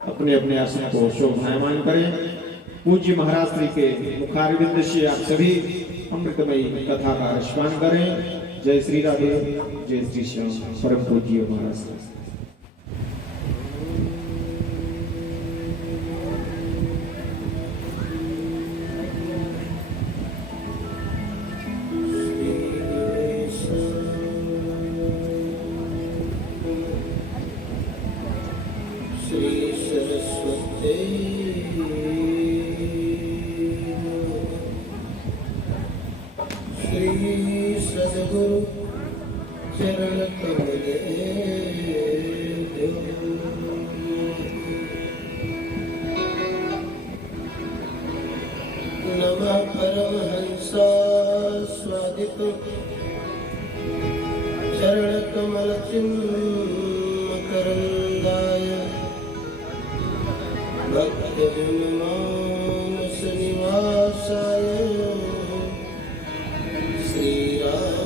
अपने अपने आसन को शोभायमान करें। पूज्य महाराज श्री के मुखारविंद से आप सभी अमृतमयी कथा का रसपान करें। जय श्री राधे, जय श्री श्याम। परम पूज्य महाराज। नमः परमहंसा स्वादित चरणकमलचिन्मकरन्दाय भक्तजनमानसनिवासाय श्रीरामचन्द्राय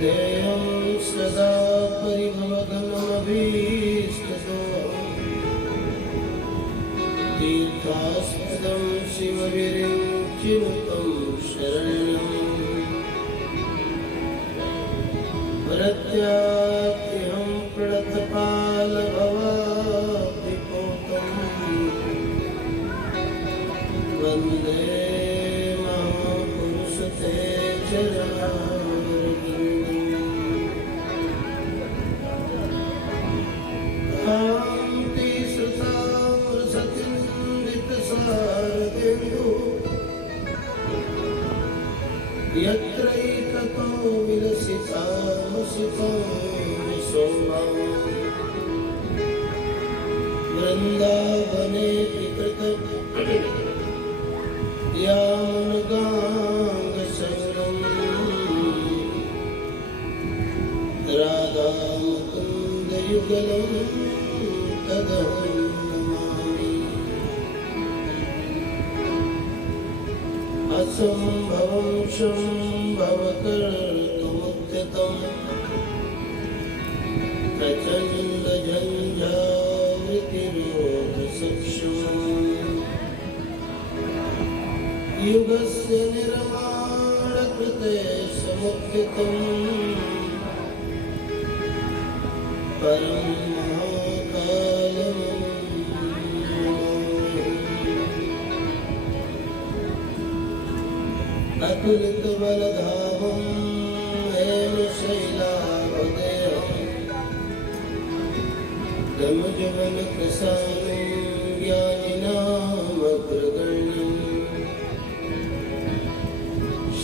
देयं सदा परिभवघनमभीष्टदो तीर्थास्पदं शिवविरिञ्चिनुतं शरण्यम् प्रत्यात्यहं प्रणतपालभवाब्धिपोतम् वन्दे महापुरुषते यत्रैकतो विलसितामसितं विश्वं वृन्दावने विकृतं यामनगाङ्गसंगं राधामुकुन्दयुगलं तदहं नमामि। असम्भवं सम्भवकर्तुमुद्यतम् प्रचण्डझञ्झावृतिरोधसक्षमम् युगस्य निर्माणकृते समुद्यतम् परं महाकालम् अतुलितबलधामं हेमशैलावदेहं दमजवनकृशानं ज्ञानिनामग्रगण्यं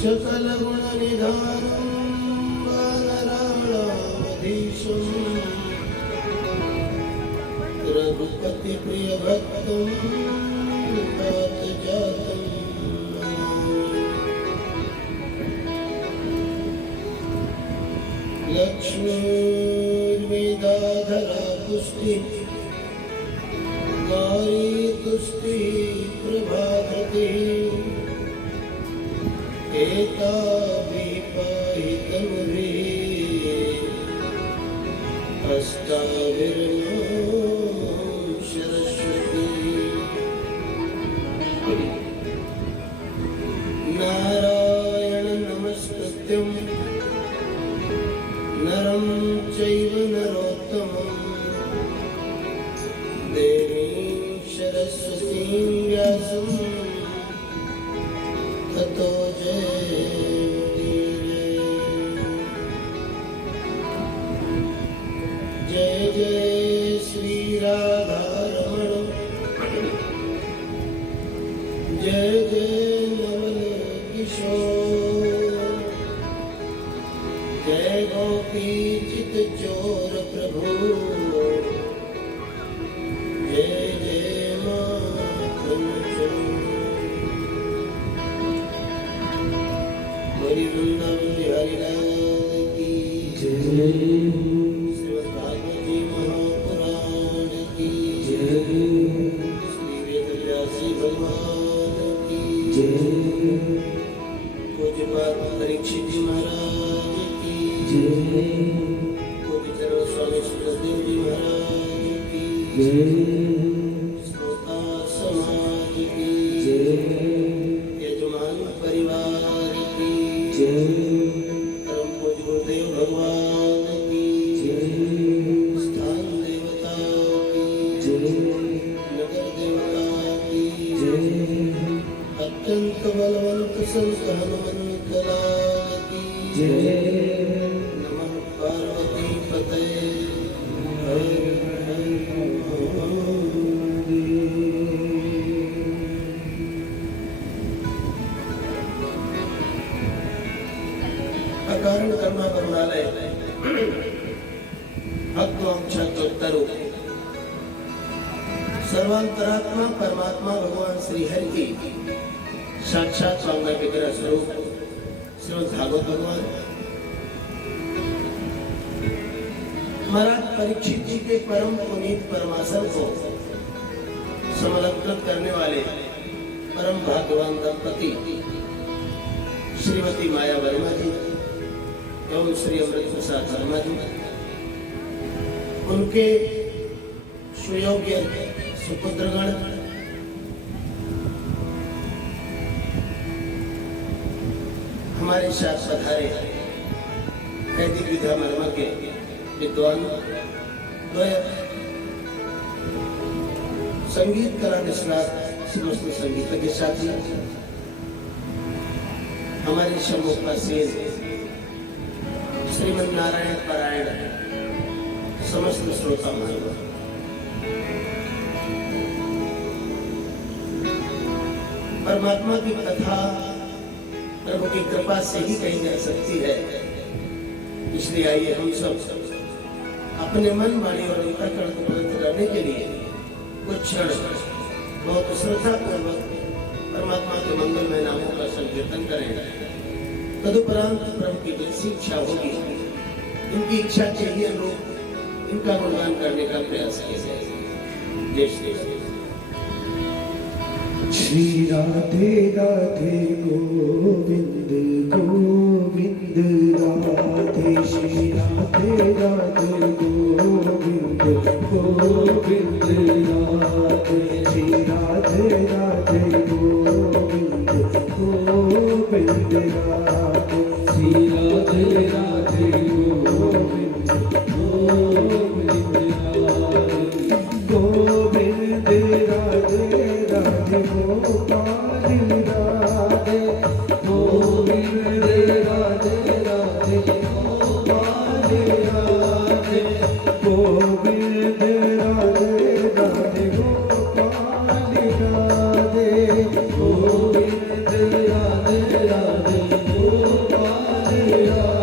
सकलगुणनिधानं वानराणामधीशं रघुपतिप्रियभक्तं पातजातं लक्ष्मीर्वेदाधरा पुष्टि गौरी तुष्टि प्रभाधृति एता विपाहितमुभिः अष्टाविर्मो सरस्वती नारायण नमस्कृत्यं नरं चैव नरोत्तमं देवीं सरस्वतीं व्यासं ततो जयमुदीरये। जय जय श्री राधारमण जय जय नवल किशोर जय गोपी चित चोर प्रभु जय जय माखन हरि वृंदावन बिहारी लाल की जय। श्रीमद् भागवती महापुराण की जय। श्री वेदव्यासी भगवान की जय। पूज्यपाद परीक्षित जी महाराज की जय। पूज्य चरण स्वामी सुखदेव जी महाराज की श्रोता समाज की यजमान परिवार की परम पूज्य गुरुदेव भगवान की स्थान देवता की नगर देवता की अत्यंत बलवंत संत हनुमंत लाल की नमः पार्वती पते हर हर महादेव। अकारण कर्मा करुणालय भक्तोत्तरो सर्वांतरात्मा परमात्मा भगवान श्री हरि की साक्षात स्वामी विग्रह स्वरूप श्रीमद् भागवत भगवान महाराज परीक्षित जी के परम पुनीत परमासन को समलग्न करने वाले परम भाग्यवान दंपति श्रीमती माया वर्मा जी एवं श्री अमृत प्रसाद वर्मा जी, उनके सुयोग्य सुपुत्रगण, हमारे साथ पधारे वैदिक विद्या वर्मा के विद्वान संगीत कला निष्णात समस्त संगीतज्ञ साथी, हमारे सम्मुख पर श्रीमन नारायण पारायण समस्त श्रोता महानुभाव, परमात्मा की कथा प्रभु की कृपा से ही कही जा सकती है। इसलिए आइए हम सब अपने मन, वाणी और अंतःकरण को पवित्र करने के लिए कुछ क्षण बहुत श्रद्धा पूर्वक परमात्मा के मंगलमय नामों का संकीर्तन करें। तदुपरांत प्रभु की जैसी इच्छा होगी, इनकी इच्छा के ही अनुरूप इनका गुणगान करने का प्रयास किया जाएगा। जय श्री राधे। श्री राधे राधे गोविंद गोविंद राधे, श्री राधे राधे गोविंद गोविंद राधे, श्री राधे राधे गोविंद गोविंद राधे, श्री राधे राधे गोविंद गोविंद राधे, गोविंद राधे राधे गोपाल राधे, गोविंद राधे राधे गोपाल राधे, गोविंद राधे राधे गोपाल राधे, गोविंद राधे राधे गोपाल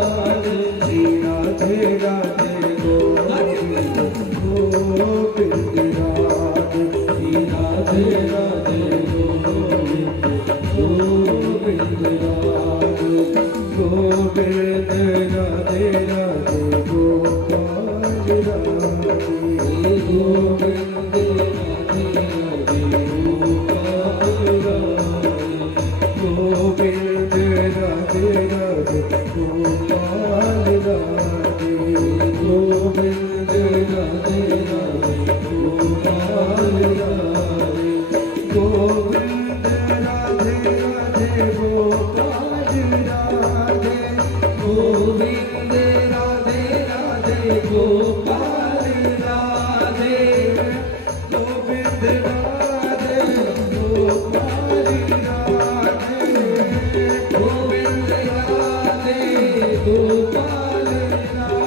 राधे, श्री राधे राधे गोविंद गोविंद राधे, श्री राधे राधे गोविंद गोविंद राधे, गोविंद राधे राधे गोपाल राधे, गोविंद राधे राधे गोपाल राधे, गोविंद राधे राधे गोपाल राधे, गोविंद राधे राधे गोपाल राधे, गोविंद राधे राधे गोपाल राधे, गोविंद राधे राधे गोपाल राधे, गोविंद राधे गोपाल राधे, गोविंद राधे गोपाल राधे, गोविंद राधे राधे गोपाल राधे,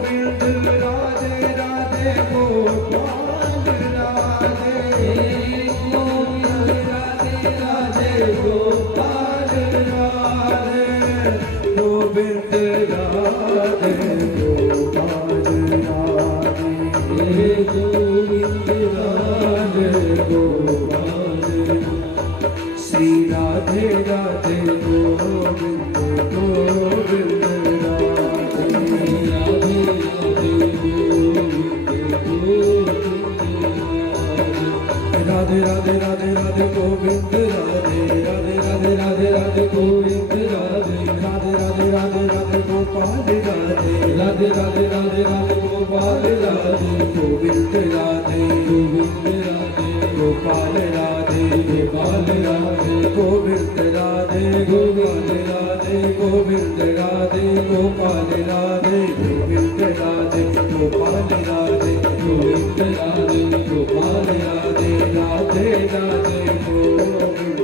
गोविंद राधे राधे गोपाल राधे, गोविंद राधे गोपाल राधे, गोविंद राधे गोपाल राधे, श्री राधे राधे गोविंद गोविंद राधे, राधे राधे गोविंद गोविंद राधे, राधे राधे राधे गोविंद राधे, राधे राधे राधे राधे गोविंद राधे, राधे राधे राधे राधे गोपाल राधे राधे राधे राधे राधे गोपाल राधे गोविंद राधे गोविंद राधे गोपाल राधे गोपाल राधे गोविंद राधे गोपाल राधे गोविंद राधे गोपाल राधे गोविंद राधे गोपाल राधे गोविंद राधे गोपाल राधे राधे राधे गोविंद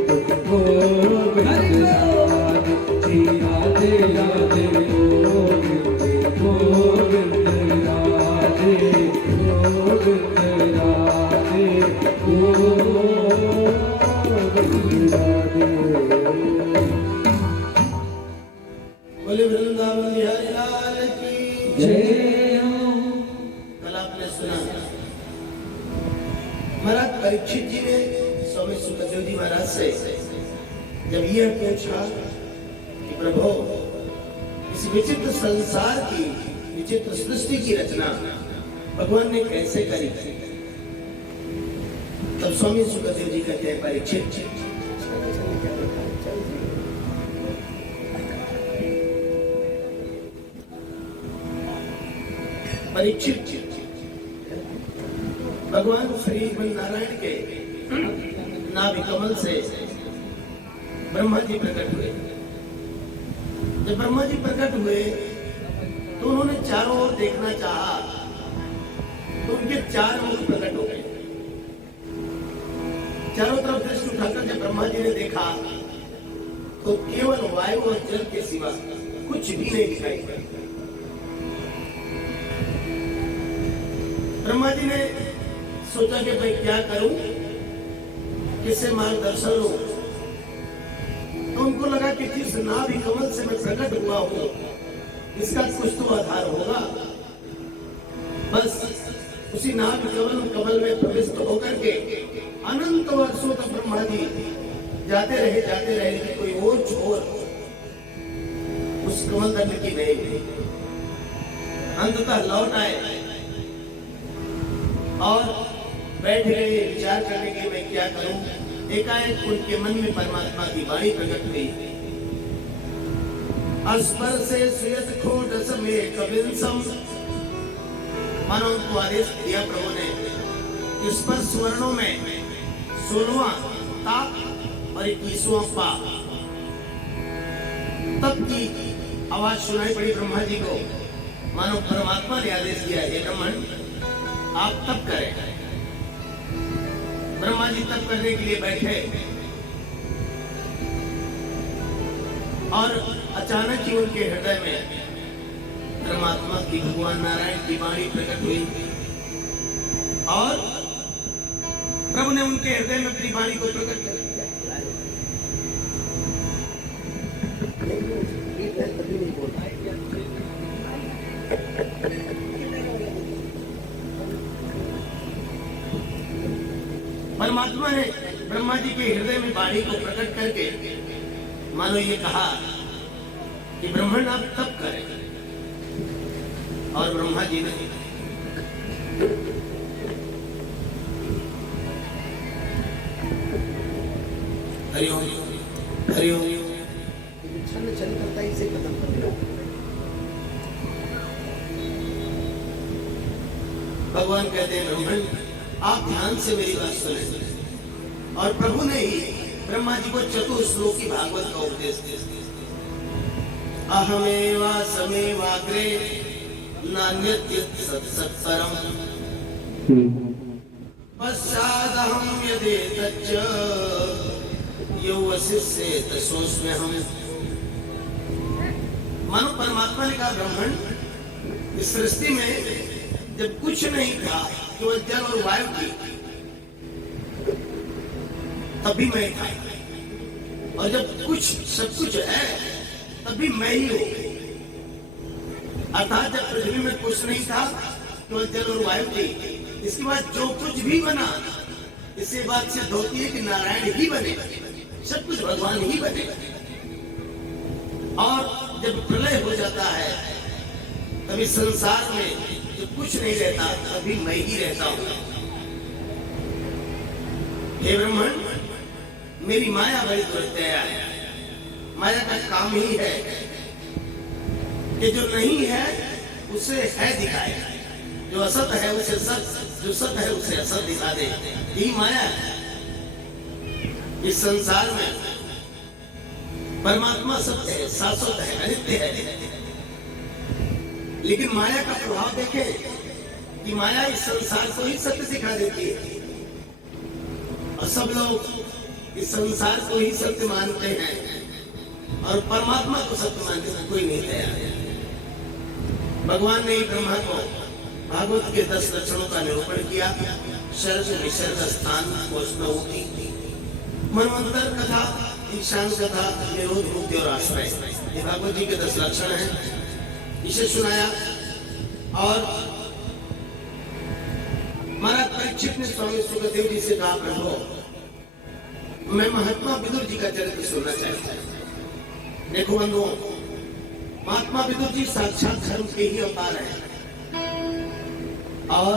गोविंद राधे श्री राधे राधे गोविंद गोविंद राधे गोविंद राधे गोविंद राधे। बोले वृंदावन बिहारी लाल की जय हो। कल आपने सुना महाराज परीक्षित जी ने स्वामी सुखदेव जी महाराज से जब यह पूछा कि प्रभु इस विचित्र संसार की विचित्र सृष्टि की रचना भगवान ने कैसे करी, तब स्वामी सुखदेव जी कहते हैं परीक्षित परीक्षित भगवान श्री नारायण के नाभि कमल से ब्रह्मा जी प्रकट हुए। जब ब्रह्मा जी प्रकट हुए तो उन्होंने चारों ओर देखना चाहा तो उनके चार मुख प्रकट हो गए। चारों तरफ दृष्टि उठाकर जब ब्रह्मा जी ने देखा तो केवल वायु और जल के सिवा कुछ भी नहीं दिखाई पड़ा। ब्रह्मा जी ने सोचा कि भाई क्या करूं, किससे मार्गदर्शन लूं। तो उनको लगा कि जिस नाभि कमल से मैं प्रकट हुआ हूं इसका कुछ तो आधार होगा। बस उसी नाभि कमल में प्रविष्ट होकर के अनंत वर्षों तक ब्रह्मा जी जाते रहे कि कोई और छोर उस कमल दंड की नहीं। अंततः लौट आए और बैठ गए विचार करने के मैं क्या करूं। एकाएक उनके मन में परमात्मा की वाणी प्रकट हुई। स्पर्शे सुयत खोट समय कविंसम। मानो उनको आदेश दिया प्रभु ने कि स्पर्श वर्णों में 16वां ताप और 21वां पाप। तब की आवाज सुनाई पड़ी ब्रह्मा जी को। मानो परमात्मा ने आदेश दिया, हे ब्रह्मण आप तप करें। ब्रह्मा जी तप करने के लिए बैठे और अचानक ही उनके हृदय में परमात्मा की भगवान नारायण की वाणी प्रकट हुई और प्रभु ने उनके हृदय में अपनी वाणी को प्रकट कर दिया। परमात्मा ने ब्रह्मा जी के हृदय में वाणी को प्रकट करके मानो ये कहा कि ब्रह्मण आप तप करें। और ब्रह्मा जी ने हरिओम हरिओम छन्न छन्न करता है, इसे खत्म कर दिया। भगवान कहते हैं ब्रह्मण आप ध्यान से मेरी बात सुने। और प्रभु ने ही ब्रह्मा जी को चतुश्लोकी भागवत का उपदेश दिया। अहमेवा समेवाग्रे नान्यत् सत्सत्परम पश्चादहं यदेतच्च यो वसिष्येत सोऽस्म्यहम्। मानो परमात्मा ने कहा ब्रह्मण इस सृष्टि में जब कुछ नहीं था केवल जल और वायु थी तभी मैं था, और जब कुछ सब कुछ है तभी मैं ही हूं। अर्थात जब पृथ्वी में कुछ नहीं था केवल जल और वायु थी, इसके बाद जो कुछ भी बना इससे बात सिद्ध होती है कि नारायण ही बने, सब कुछ भगवान ही बने। और जब प्रलय हो जाता है तभी संसार में जब कुछ नहीं रहता तभी मैं ही रहता हूं। हे ब्रह्मण मेरी माया बड़ी दुर्दया है। माया का काम ही है कि जो नहीं है उसे है दिखाए, जो असत है उसे सत, जो सत है उसे असत दिखा दे। यही माया है। इस संसार में परमात्मा सत्य है, शाश्वत है, अनित्य है, लेकिन माया का प्रभाव देखें कि माया इस संसार को ही सत्य दिखा देती है और सब लोग इस संसार को ही सत्य मानते हैं और परमात्मा को सत्य मानने से कोई नहीं तैयार है। भगवान ने ब्रह्मा को भागवत के 10 लक्षणों का निरूपण किया। सर्ग विसर्ग स्थान वैष्णवी, मनवंतर कथा, ईशान कथा, निरोध मुक्ति और आश्रय, ये भागवत जी के 10 लक्षण हैं। इसे सुनाया और महाराज परीक्षित ने स्वामी सुखदेव जी से कहा, प्रभु मैं महात्मा विदुर जी का चरित्र सुनना चाहता हूं। देखो बंधुओं, महात्मा विदुर जी साक्षात धर्म के ही अवतार हैं और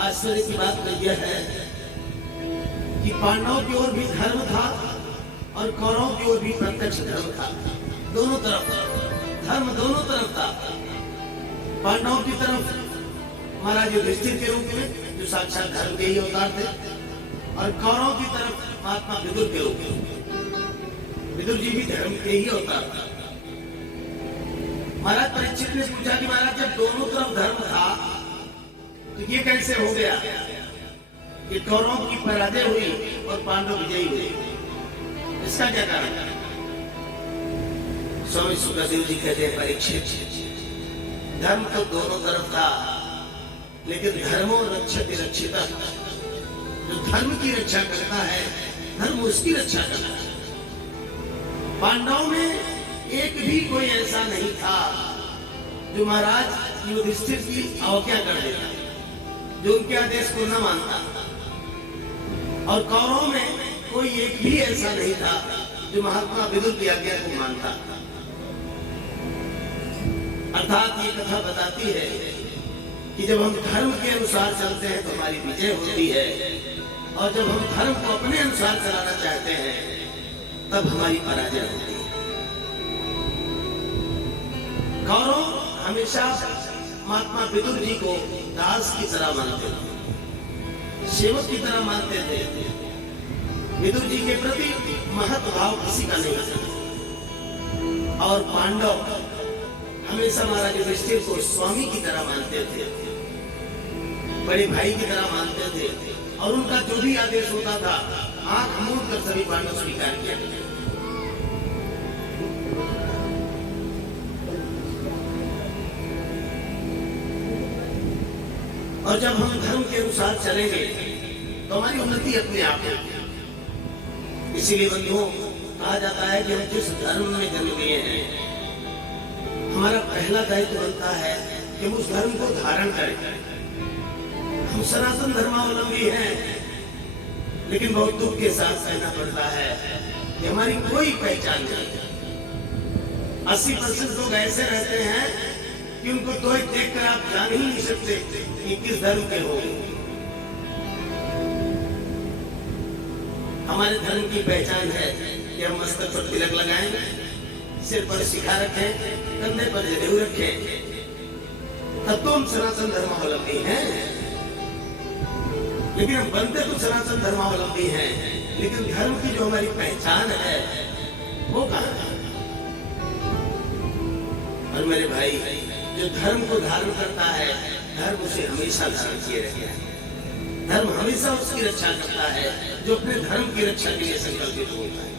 आश्चर्य की बात तो यह है कि पांडवों की ओर भी धर्म था और कौरवों की ओर भी प्रत्यक्ष धर्म था। दोनों तरफ धर्म, दोनों तरफ था। पांडवों की तरफ महाराज युधिष्ठिर के रूप में जो साक्षात धर्म के ही अवतार थे और कौरवों की तरफ महात्मा विदुर के रूप में। विदुर जी भी धर्म के ही अवतार था। महाराज परीक्षित ने पूछा कि महाराज जब दोनों तरफ धर्म था तो ये कैसे हो गया कि कौरवों की पराजय हुई और पांडव विजयी हुए? इसका क्या कारण है? स्वामी सुखदेव जी कहते हैं, परीक्षित धर्म तो दोनों तरफ था, लेकिन धर्मो रक्षति रक्षिता, जो धर्म की रक्षा करता है धर्म उसकी रक्षा करता है। पांडवों में एक भी कोई ऐसा नहीं था जो महाराज युधिष्ठिर की अवज्ञा कर देता, जो उनके आदेश को न मानता, और कौरवों में कोई एक भी ऐसा नहीं था जो महात्मा विदुर की आज्ञा को मानता। अर्थात ये कथा बताती है कि जब हम धर्म के अनुसार चलते हैं तो हमारी विजय होती है, और जब हम धर्म को अपने अनुसार चलाना चाहते हैं तब हमारी पराजय होती है। कौरव हमेशा महात्मा विदुर जी को दास की तरह मानते थे, सेवक की तरह मानते थे। विदुर जी के प्रति महत्व भाव किसी का नहीं था। और पांडव हमेशा महाराज युधिष्ठिर को स्वामी की तरह मानते थे, बड़े भाई की तरह मानते थे, और उनका जो भी आदेश होता था आंख मूंद कर सभी पांडव स्वीकार किया करते थे। और जब हम धर्म के अनुसार चलेंगे तो हमारी उन्नति अपने आप होगी। इसीलिए बंधुओं, कहा जाता है कि हम जिस धर्म में जन्म लिए हैं, हमारा पहला दायित्व बनता है कि हम उस धर्म को धारण करें। हम सनातन धर्मावलंबी हैं, लेकिन बहुत दुख के साथ कहना पड़ता है कि हमारी कोई पहचान नहीं। 80% लोग ऐसे रहते हैं कि उनको तो देखकर आप जान ही नहीं सकते कि किस धर्म के हो। हमारे धर्म की पहचान है कि हम मस्तक पर तिलक लगाएं, सिर पर शिखा रखें, कंधे पर जनेऊ रखें, तब तो हम सनातन धर्मावलंबी हैं। लेकिन हम बनते तो सनातन धर्मावलंबी हैं, लेकिन धर्म की जो हमारी पहचान है वो कहाँ है? और मेरे भाई, जो धर्म को धारण करता है धर्म उसे हमेशा धारण किए रहता है। धर्म हमेशा उसकी रक्षा करता है जो अपने धर्म की रक्षा के लिए संकल्पित होता है।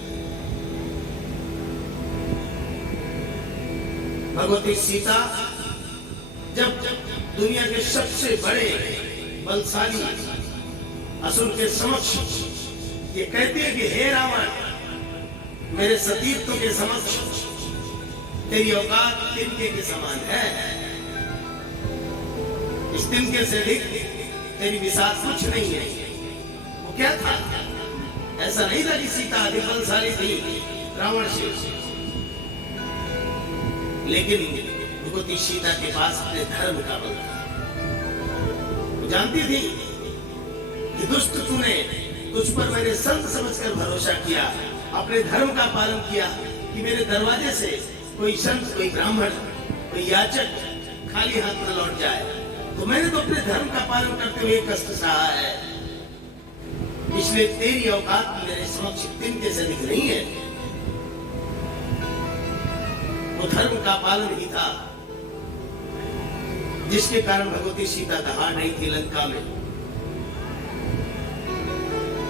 भगवती सीता जब दुनिया के सबसे बड़े बलशाली असुर के समक्ष ये कहती है कि हे रावण, मेरे सतीत्व के समक्ष तेरी औकात तिनके के समान है। इस तिनके से अधिक तेरी विशाल कुछ नहीं है। वो क्या था? ऐसा नहीं था कि सीता अधिक बलशाली थी रावण से, लेकिन भगवती सीता के पास अपने धर्म का बल था। वो जानती थी कि दुष्ट तूने, तुझ पर मैंने संत समझकर भरोसा किया, अपने धर्म का पालन किया कि मेरे दरवाजे से कोई संत, कोई ब्राह्मण, कोई याचक खाली हाथ न लौट जाए। तो मैंने तो अपने धर्म का पालन करते हुए कष्ट सहा है, इसलिए तेरी औकात मेरे समक्ष तिनके से अधिक नहीं है। वो धर्म का पालन ही था जिसके कारण भगवती सीता दहाड़ नहीं थी लंका में।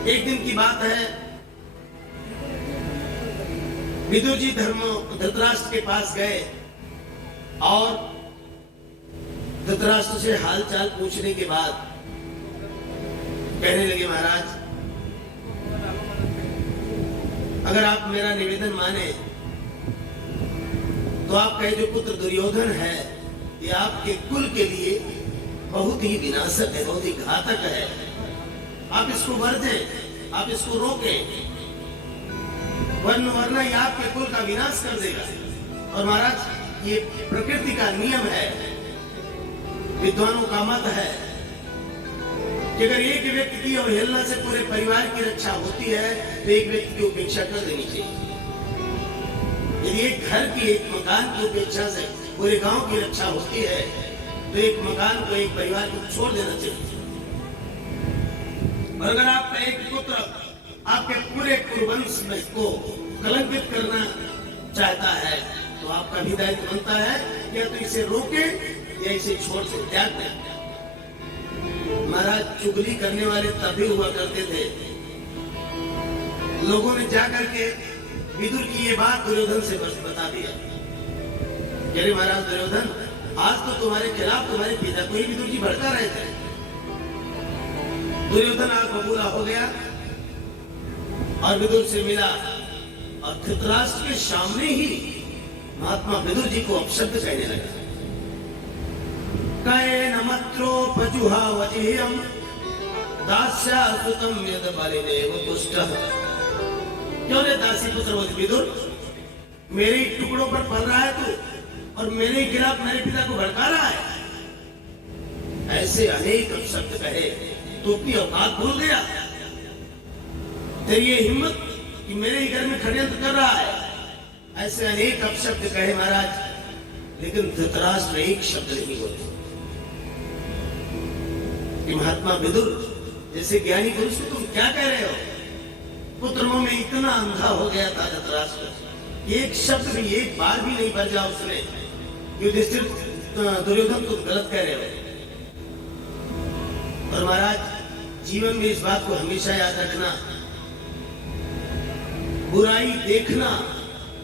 एक दिन की बात है, विदुर जी धृतराष्ट्र के पास गए और धृतराष्ट्र से हालचाल पूछने के बाद कहने लगे, महाराज अगर आप मेरा निवेदन माने तो आपका जो पुत्र दुर्योधन है ये आपके कुल के लिए बहुत ही विनाशक है, बहुत ही घातक है। आप इसको वर्जें, आप इसको रोकें, वरना ये आपके कुल का विनाश कर देगा। और महाराज ये प्रकृति का नियम है, विद्वानों का मत है कि अगर एक व्यक्ति की अवहेलना से पूरे परिवार की रक्षा होती है तो एक व्यक्ति की उपेक्षा कर देनी चाहिए। यदि एक घर की, एक मकान की उपेक्षा से पूरे गांव की रक्षा होती है तो एक मकान को, एक परिवार को छोड़ देना चाहिए। और अगर आपका एक पुत्र आपके पूरे कुलवंश में को कलंकित करना चाहता है तो आपका भी दायित्व बनता है या तो इसे रोके या इसे छोड़ से त्याग दें। महाराज चुगली करने वाले तभी हुआ करते थे। लोगों ने जाकर के विदुर की ये बात दुर्योधन से बता दिया। अरे महाराज दुर्योधन, आज तो तुम्हारे खिलाफ तुम्हारे पिता को ही विदुर जी भड़का रहे थे। दुर्योधन आज बबूला हो गया और विदुर से मिला और धृतराष्ट्र के सामने ही महात्मा विदुर जी को अपशब्द कहने लगा। कयेन मत्रोपजुहावजेयं दास्यासुतं यद बलिदेव तुष्टः। क्यों रे दासी पुत्र विदुर, मेरे ही टुकड़ों पर पल रहा है तू और मेरे ही खिलाफ मेरे पिता को भड़का रहा है। ऐसे अनेक शब्द कहे तो अपनी औकात भूल गया। तेरी ये हिम्मत कि मेरे ही घर में षड्यंत्र कर रहा है। ऐसे अनेक अपशब्द कहे महाराज, लेकिन धृतराष्ट्र एक शब्द नहीं बोले कि महात्मा विदुर जैसे ज्ञानी पुरुष को तुम क्या कह रहे हो। पुत्र मुंह में इतना अंधा हो गया था धृतराष्ट्र, एक शब्द भी, एक बार भी नहीं बचा उसने। युधिष्ठिर, दुर्योधन तुम गलत कह रहे हो। और महाराज जीवन में इस बात को हमेशा याद रखना, बुराई देखना,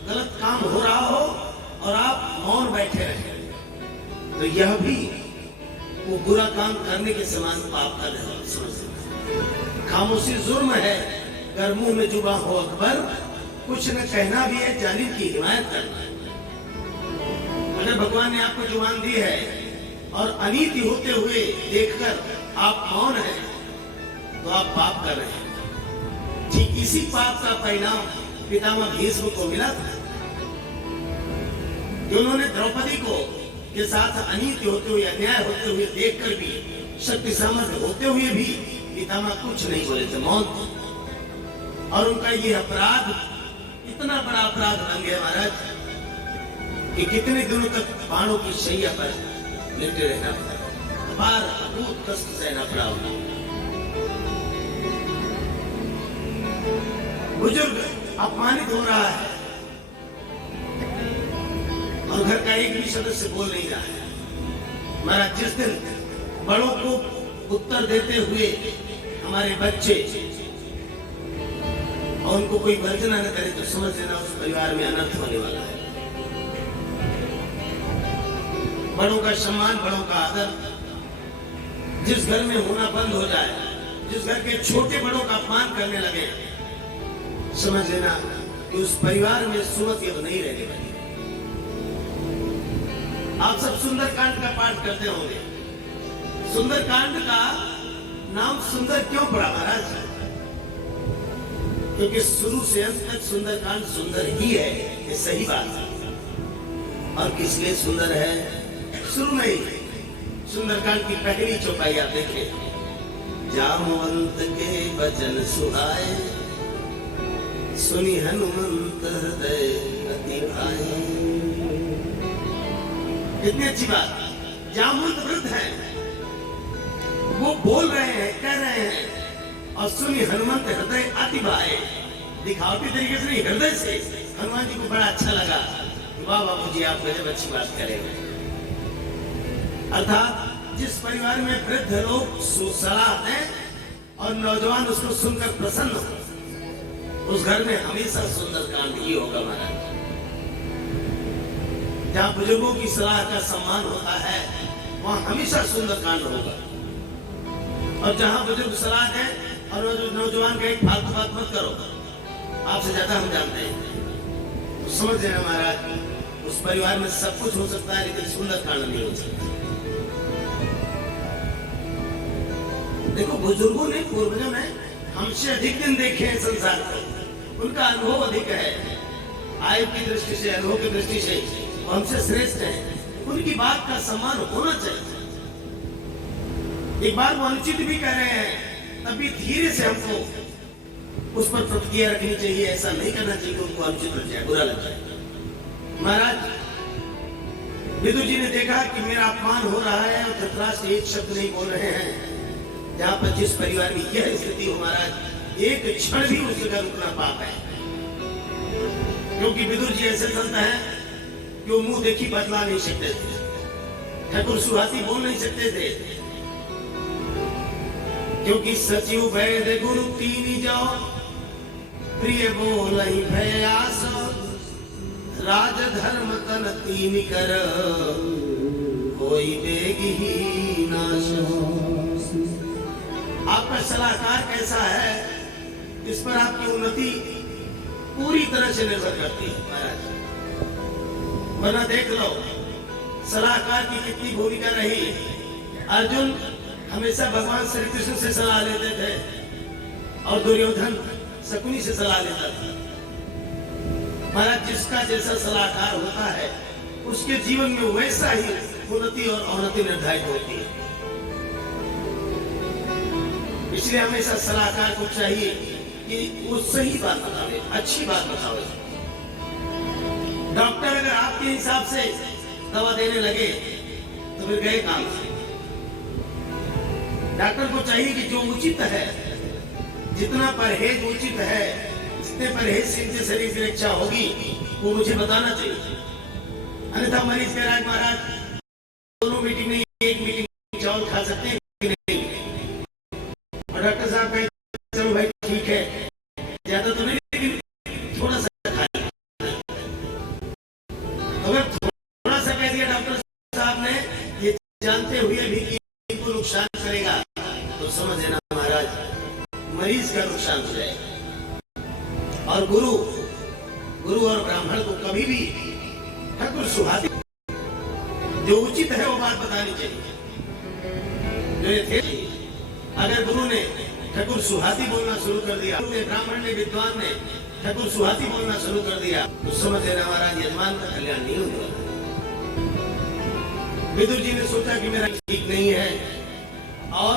गलत काम हो रहा हो और आप मौन बैठे रहे तो यह भी वो बुरा काम करने के समान पाप कर रहे हो। समझ, खामोशी जुर्म है, अगर मुंह में जुबा हो अकबर, कुछ न कहना भी है, जालिम की हिमायत करना। अगर भगवान ने आपको जुबान दी है और अनीति होते हुए देखकर आप मौन हैं तो आप पाप कर रहे हैं। ठीक इसी पाप का परिणाम पितामह भीष्म को मिला था कि उन्होंने द्रौपदी को के साथ अनीति होते हुए, अन्याय होते हुए देखकर भी, शक्ति सामर्थ्य होते हुए भी पितामह कुछ नहीं बोले थे, मौन थे। और उनका ये अपराध इतना बड़ा अपराध बन गया महाराज कि कितने दिनों तक बाणों की शैया पर लेटे रहना पड़ा, अपार अद्भुत कष्ट सहना पड़ा। बुजुर्ग अपमानित हो रहा है और घर का एक भी सदस्य बोल नहीं रहा है। महाराज जिस दिन बड़ों को उत्तर देते हुए हमारे बच्चे और उनको कोई वर्जना न करे तो समझ लेना उस परिवार में अनर्थ होने वाला है। बड़ों का सम्मान, बड़ों का आदर जिस घर में होना बंद हो जाए, जिस घर के छोटे बड़ों का अपमान करने लगे, समझ लेना कि उस परिवार में सुमति अब नहीं रहने वाली। आप सब सुंदरकांड का पाठ करते होंगे। सुंदरकांड का नाम सुंदर क्यों पड़ा महाराज? क्योंकि शुरू से अंत तक सुंदरकांड सुंदर ही है, ये सही बात है। और किस लिए सुंदर है? शुरू में ही सुंदरकांड की पहली चौपाई आप देखें, जामवंत के वचन सुहाए, सुनी हनुमंत हृदय अति भाए। कितनी अच्छी बात। जामवंत वृद्ध है, वो बोल रहे हैं, कह रहे हैं, और सुनी हनुमंत हृदय अति भाए। दिखावटी तरीके से नहीं, हृदय से हनुमान जी को बड़ा अच्छा लगा। वाह बाबू जी, आप गजब अच्छी बात करेंगे। अर्थात जिस परिवार में वृद्ध लोग सलाह दें और नौजवान उसको सुनकर प्रसन्न हो, उस घर में हमेशा सुंदर कांड ही होगा महाराज। जहाँ बुजुर्गों की सलाह का सम्मान होता है, वहाँ हमेशा सुंदर कांड होगा। और जहाँ बुजुर्ग सलाह दें और नौजवान का एक फालतू बात मत करो, आपसे ज्यादा हम जानते हैं, तो समझ लेना महाराज, उस परिवार में सब कुछ हो सकता है लेकिन सुंदर कांड नहीं हो सकता। देखो, बुजुर्गों ने, पूर्वजों ने हमसे अधिक दिन देखे हैं संसार को, उनका अनुभव अधिक है, आयु की दृष्टि से, अनुभव की दृष्टि से वो हमसे श्रेष्ठ है। उनकी बात का सम्मान होना चाहिए। एक बार वो अनुचित भी कर रहे हैं, तब भी धीरे से हमको उस पर प्रतिक्रिया रखनी चाहिए। ऐसा नहीं करना चाहिए कि उनको अनुचित लग जाए, बुरा लग जाए। महाराज विदुर जी ने देखा कि मेरा अपमान हो रहा है और धृतराष्ट्र एक शब्द नहीं बोल रहे हैं। जहां पर जिस परिवार में यह स्थिति हो महाराज, एक क्षण भी उस जगह रुकना पाप है। क्योंकि विदुर जी ऐसे संत हैं कि वो मुंह देखी बतला नहीं सकते थे, ठाकुर सुहासी बोल नहीं सकते थे, क्योंकि सचिव वैद गुरु तीन जाओ, प्रिय बोल ही भयास, राज धर्म तन तीन कर, कोई बेग ही नाश। आपका सलाहकार कैसा है, इस पर आपकी उन्नति पूरी तरह से निर्भर करती है महाराज। वरना देख लो सलाहकार की कितनी भूमिका रही। अर्जुन हमेशा भगवान श्री कृष्ण से सलाह लेते थे और दुर्योधन शकुनी से सलाह लेता था। महाराज, जिसका जैसा सलाहकार होता है, उसके जीवन में वैसा ही उन्नति और अवनति निर्धारित होती है। इसलिए हमेशा सलाहकार को चाहिए कि वो सही बात बतावे, अच्छी बात बतावे। डॉक्टर अगर आपके हिसाब से दवा देने लगे तो फिर गए काम से। डॉक्टर को चाहिए कि जो उचित है, जितना परहेज उचित है, जितने परहेज से इनके शरीर की रक्षा होगी, वो मुझे बताना चाहिए। अन्यथा मरीज कह रहा है महाराज दोनों मीटिंग नहीं, एक मीटिंग चावल खा सकते हैं कि नहीं, और डॉक्टर साहब कहें चलो भाई ठीक है, ज्यादा तो नहीं लेकिन थोड़ा सा खाए। अगर थोड़ा सा कह दिया डॉक्टर साहब ने, ये जानते हुए भी कि इनको नुकसान करेगा, तो समझ लेना महाराज मरीज का नुकसान हो जाएगा। और गुरु और ब्राह्मण को कभी भी ठाकुर सुहाती, जो उचित है वो बात बतानी चाहिए। जो ये थे, अगर गुरु ने ठाकुर सुहाती बोलना शुरू कर दिया, ब्राह्मण ने, विद्वान ने ठाकुर सुहाती बोलना शुरू कर दिया, तो समझ लेना महाराज यजमान का कल्याण नहीं होगा। विदुर जी ने सोचा कि मेरा ठीक नहीं है, और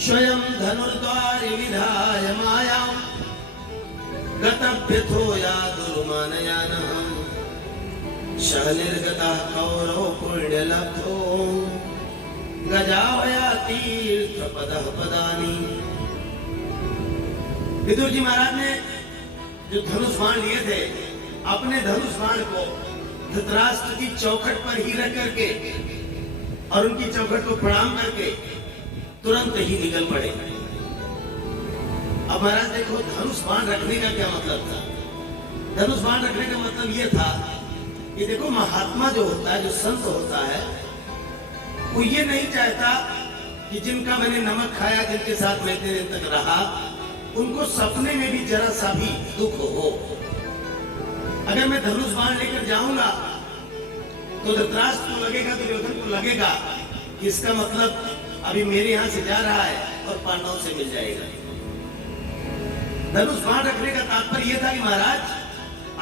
स्वयं धनुर्द्वार विधाय माया, गतभ्यथो या दुर्मानयानः, शहनिर्गता कौरव पुण्य लब्धो, गजावया तीर्थ पदः पदानि। विदुर जी महाराज ने जो धनुष बाण लिए थे, अपने धनुष बाण को धृतराष्ट्र की चौखट पर ही रख करके और उनकी चौखट को प्रणाम करके तुरंत ही निकल पड़े। अब महाराज देखो, धनुष बाण रखने का क्या मतलब था? धनुष बाण रखने का मतलब यह था कि देखो, महात्मा जो होता है, जो संत होता है, वो ये नहीं चाहता कि जिनका मैंने नमक खाया, जिनके साथ मैं इतने दिन तक रहा, उनको सपने में भी जरा सा भी दुख हो। अगर मैं धनुष बाण लेकर जाऊंगा तो धृतराष्ट्र को लगेगा, दुर्योधन को लगेगा कि इसका मतलब अभी मेरे यहां से जा रहा है और पांडवों से मिल जाएगा। धनुष बाण रखने का तात्पर्य यह था कि महाराज,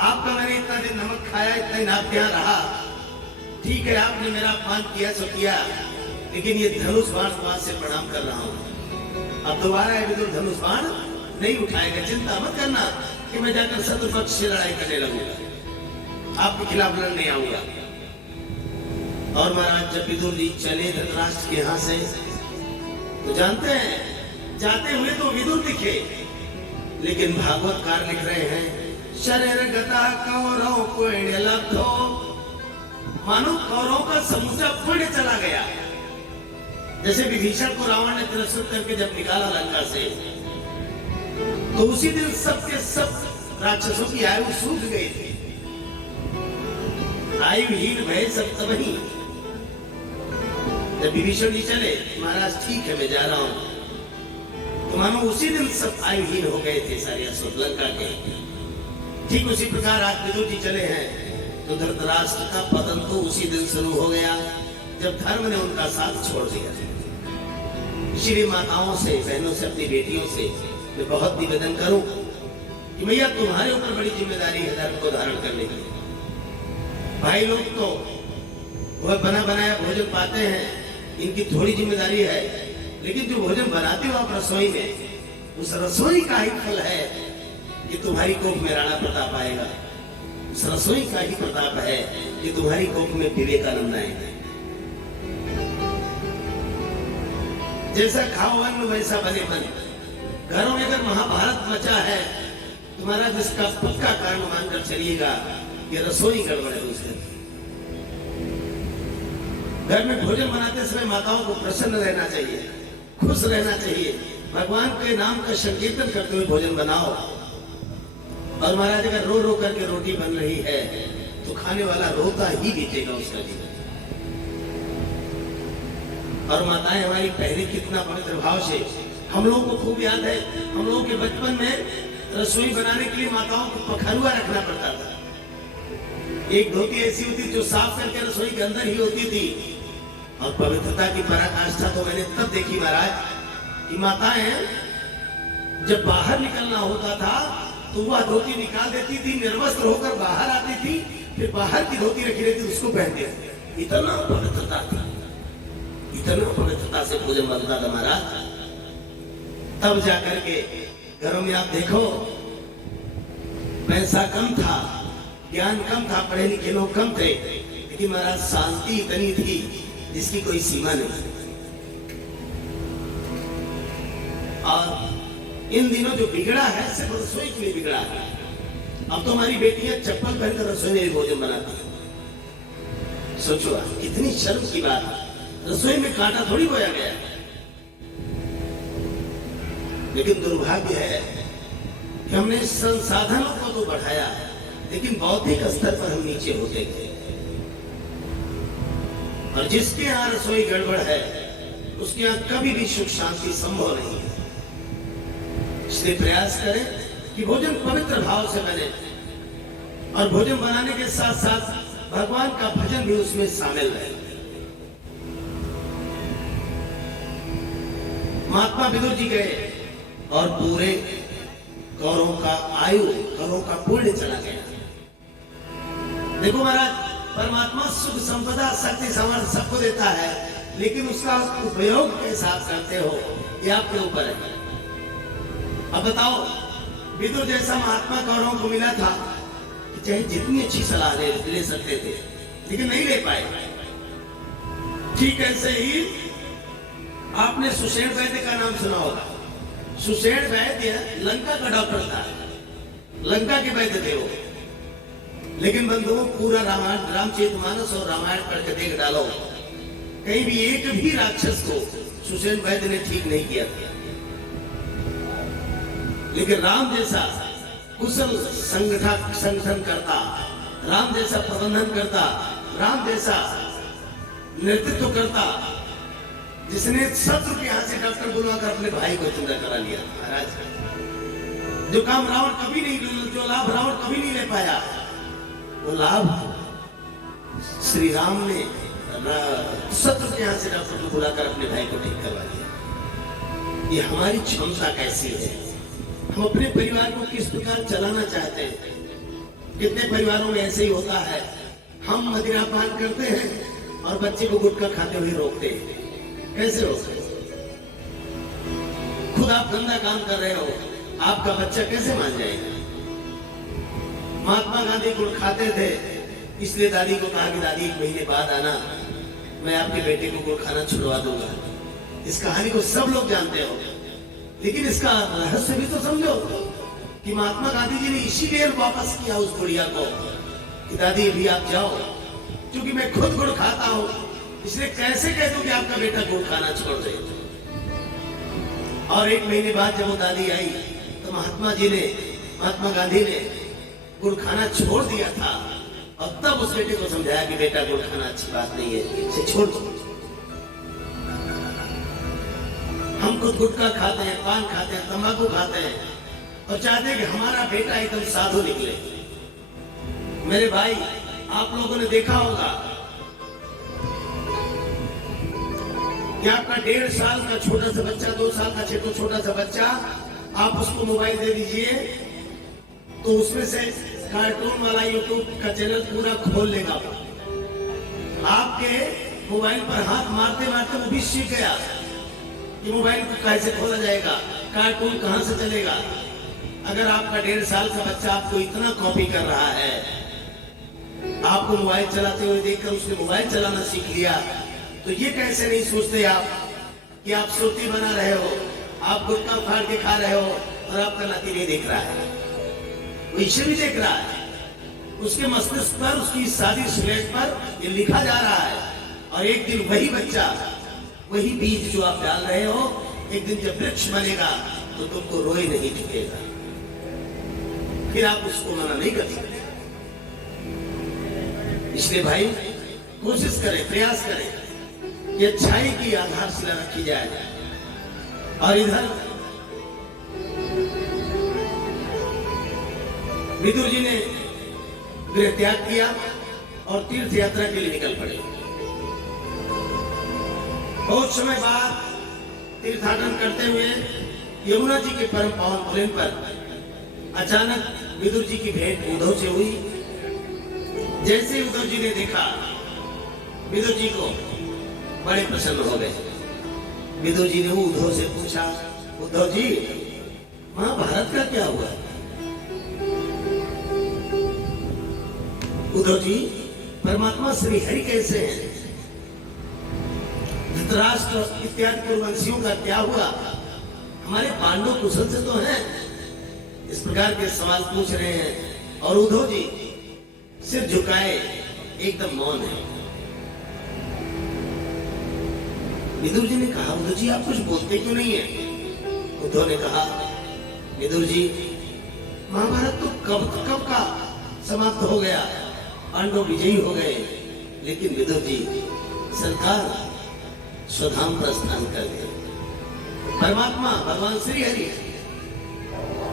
आपका मैंने इतना दिन नमक खाया, इतना दिन आपके यहाँ रहा, ठीक है, आपने मेरा अपमान किया सो किया, लेकिन ये धनुष बाण वहां से प्रणाम कर रहा हूं। अब दोबारा है विदुर धनुष बाण नहीं उठाएगा। चिंता मत करना कि मैं जाकर शत्रु पक्ष से लड़ाई करने लगूंगा, आपके खिलाफ लड़ने आऊंगा। और महाराज जब विदुर जी चले धृतराष्ट्र के यहाँ से तो जानते हैं जाते हुए तो विदुर दिखे, लेकिन भागवतकार लिख रहे हैं शरीर गता कौरव पुण्य लब्धो, मानो कौरव का समूचा पुण्य चला गया। जैसे विभीषण को रावण ने तिरस्कृत करके जब निकाला लंका से, तो उसी दिन सबके सब राक्षसों की आयु सूख गई थी। आयुहीन भय सब तबही। जब विभीषण जी चले, महाराज ठीक है मैं जा रहा हूं, तो मानो उसी दिन सब आयुहीन हो गए थे सारे असुर लंका के। ठीक उसी प्रकार आज विदुर जी चले हैं, तो धृतराष्ट्र का पतन तो उसी दिन शुरू हो गया जब धर्म ने उनका साथ छोड़ दिया। इसीलिए माताओं से, बहनों से, अपनी बेटियों से मैं बहुत निवेदन करूं कि भैया तुम्हारे ऊपर बड़ी जिम्मेदारी है धर्म को धारण करने की। भाई लोग तो वह बना बनाया भोजन पाते हैं, इनकी थोड़ी जिम्मेदारी है, लेकिन जो भोजन बनाते हो आप रसोई में, उस रसोई का ही फल है कि तुम्हारी कोख में राणा प्रताप आएगा। उस रसोई का ही प्रताप है कि तुम्हारी कोख में विवेकानंद आएगा। जैसा खाओ अन्न वैसा बने मन। घरों में अगर महाभारत मचा है, तुम्हारा जिसका पक्का कारण मानकर चलिएगा कि रसोई गड़बड़ है उस दिन। घर में भोजन बनाते समय माताओं को प्रसन्न रहना चाहिए, खुश रहना चाहिए। भगवान के नाम का संकीर्तन करते हुए भोजन बनाओ। और महाराज अगर रो रो करके रोटी बन रही है तो खाने वाला रोता ही बीतेगा उसका जीवन। और माताएं हमारी पहले कितना पवित्र भाव से, हम लोगों को खूब याद है, हम लोगों के बचपन में रसोई बनाने के लिए माताओं को पखरुआ रखना पड़ता था। एक धोती ऐसी होती जो साफ करके रसोई के अंदर ही होती थी। और पवित्रता की पराकाष्ठा तो मैंने तब देखी महाराज कि माताएं जब बाहर निकलना होता था तो वह धोती निकाल देती थी, निर्वस्त्र होकर बाहर आती थी, फिर बाहर की धोती रखी रहती उसको पहनते थे। इतना पवित्रता था, इतना पवित्रता से भोजन बनता था महाराज। तब जाकर के घरों में आप देखो पैसा कम था, ज्ञान कम था, पढ़े लिखे लोग कम थे, लेकिन महाराज शांति इतनी थी जिसकी कोई सीमा नहीं। और इन दिनों जो बिगड़ा है सिर्फ रसोई के लिए बिगड़ा है। अब तो हमारी बेटियां चप्पल पहनकर रसोई में भोजन बनाती हैं। सोचो कितनी शर्म की बात है, रसोई में कांटा थोड़ी बोया गया। लेकिन दुर्भाग्य है कि हमने संसाधनों को तो बढ़ाया, लेकिन बौद्धिक स्तर पर हम नीचे होते गए। और जिसके यहाँ रसोई गड़बड़ है उसके यहाँ कभी भी सुख शांति संभव नहीं है। इसलिए प्रयास करें कि भोजन पवित्र भाव से बने, और भोजन बनाने के साथ साथ भगवान का भजन भी उसमें शामिल रहे। महात्मा विदुर जी गए और पूरे कौरवों का आयु, कौरवों का पुण्य चला गया। देखो महाराज, परमात्मा सुख संपदा शक्ति सामर्थ्य सबको देता है, लेकिन उसका उपयोग कैसे आप करते हो ये आपके ऊपर है। अब बताओ, विदुर जैसा महात्मा कौरवों को मिला था कि चाहे जितनी अच्छी सलाह ले सकते थे, लेकिन नहीं ले पाए। ठीक ऐसे ही आपने सुषेण वैद्य का नाम सुना होगा। सुषेण वैद्य लंका का डॉक्टर था, लंका के वैद्य थे वो। लेकिन बंधुओं, पूरा रामायण, रामचरितमानस और रामायण पढ़ के देख डालो, कहीं भी एक भी राक्षस को सुषेण वैद्य ने ठीक नहीं किया था। लेकिन राम जैसा कुशल संगठन करता, राम जैसा प्रबंधन करता, राम जैसा नेतृत्व करता, जिसने शत्रु के हाथ से डॉक्टर बुलवाकर अपने भाई को जिंदा करा लिया। महाराज, जो काम रावण कभी नहीं, जो लाभ रावण कभी नहीं ले पाया, वो लाभ श्री राम ने शत्रु के हाथ से डॉक्टर को बुलाकर अपने भाई को ठीक करवा दिया। ये हमारी क्षमता कैसी है, हम अपने परिवार को किस प्रकार चलाना चाहते हैं। कितने परिवारों में ऐसे ही होता है, हम मदिरापान करते हैं और बच्चे को गुटखा खाते हुए रोकते हैं। कैसे रोकते? खुद आप गंदा काम कर रहे हो, आपका बच्चा कैसे मान जाएगा? महात्मा गांधी गुड़ खाते थे, इसलिए दादी को कहा कि दादी 1 महीने बाद आना, मैं आपके बेटे को गुलखाना छुड़वा दूंगा। इस कहानी को सब लोग जानते हो, लेकिन इसका रहस्य भी तो समझो कि महात्मा गांधी जी ने इसीलिए वापस किया उस बुढ़िया को कि दादी अभी आप जाओ, क्योंकि मैं खुद गुड़ खाता हूं, इसलिए कैसे कह दूं कि आपका बेटा गुड़ खाना छोड़ दे। और 1 महीने बाद जब वो दादी आई तो महात्मा गांधी ने गुड़ खाना छोड़ दिया था, और तब उस बेटे को समझाया कि बेटा गुड़ खाना अच्छी बात नहीं है, इसे छोड़ दो। हम खुद गुटखा खाते हैं, पान खाते हैं, तंबाकू खाते हैं और चाहते हैं कि हमारा बेटा एकदम साधु निकले। मेरे भाई, आप लोगों ने देखा होगा कि आपका 1.5 साल का छोटा सा बच्चा, 2 साल का छोटा सा बच्चा, आप उसको मोबाइल दे दीजिए तो उसमें से कार्टून वाला यूट्यूब का चैनल पूरा खोल लेगा। आपके मोबाइल पर हाथ मारते मारते वो भी सीख गया कि मोबाइल को कैसे खोला जाएगा, कार्टून कहां से चलेगा। अगर आपका 1.5 साल का बच्चा आपको इतना कॉपी कर रहा है, आपको मोबाइल चलाते हुए देखकर उसने मोबाइल चलाना सीख लिया, तो ये कैसे नहीं सोचते आप कि आप सुर्ती बना रहे हो, आप गुटखा फाड़ के खा रहे हो और आपका नाती नहीं देख रहा है, वो इसे भी देख रहा है। उसके मस्तिष्क पर, उसकी सादी स्लेट पर ये लिखा जा रहा है, और एक दिन वही बच्चा, वही बीज जो आप डाल रहे हो, एक दिन जब वृक्ष बनेगा तो तुमको रोए नहीं चुकेगा, फिर आप उसको मना नहीं कर सकते। इसलिए भाई, कोशिश करें, प्रयास करें कि अच्छाई की आधारशिला रखी जाए। और इधर विदुर जी ने गृह त्याग किया और तीर्थ यात्रा के लिए निकल पड़े। बहुत समय बाद तीर्थाटन करते हुए यमुना जी के परम पावन पुलेन पर अचानक विदुर जी की भेंट उद्धव से हुई। जैसे उद्धव जी ने देखा विदुर जी को, बड़े प्रसन्न हो गए। विदुर जी ने उद्धव से पूछा, उद्धव जी, महाभारत का क्या हुआ? उद्धव जी, परमात्मा श्री हरि कैसे हैं? धृतराष्ट्र इत्यादि कुरुवंशियों का क्या हुआ? हमारे पांडव कुशल से तो हैं? इस प्रकार के सवाल पूछ रहे हैं और उद्धव जी सिर झुकाए एकदम मौन है। विदुर जी ने कहा, उद्धव जी आप कुछ बोलते क्यों नहीं है? उद्धव ने कहा, विदुर जी, महाभारत तो कब का समाप्त हो गया, पांडव विजयी हो गए, लेकिन विदुर जी, सरकार स्वधाम प्रस्थान कर गए। परमात्मा भगवान श्री हरि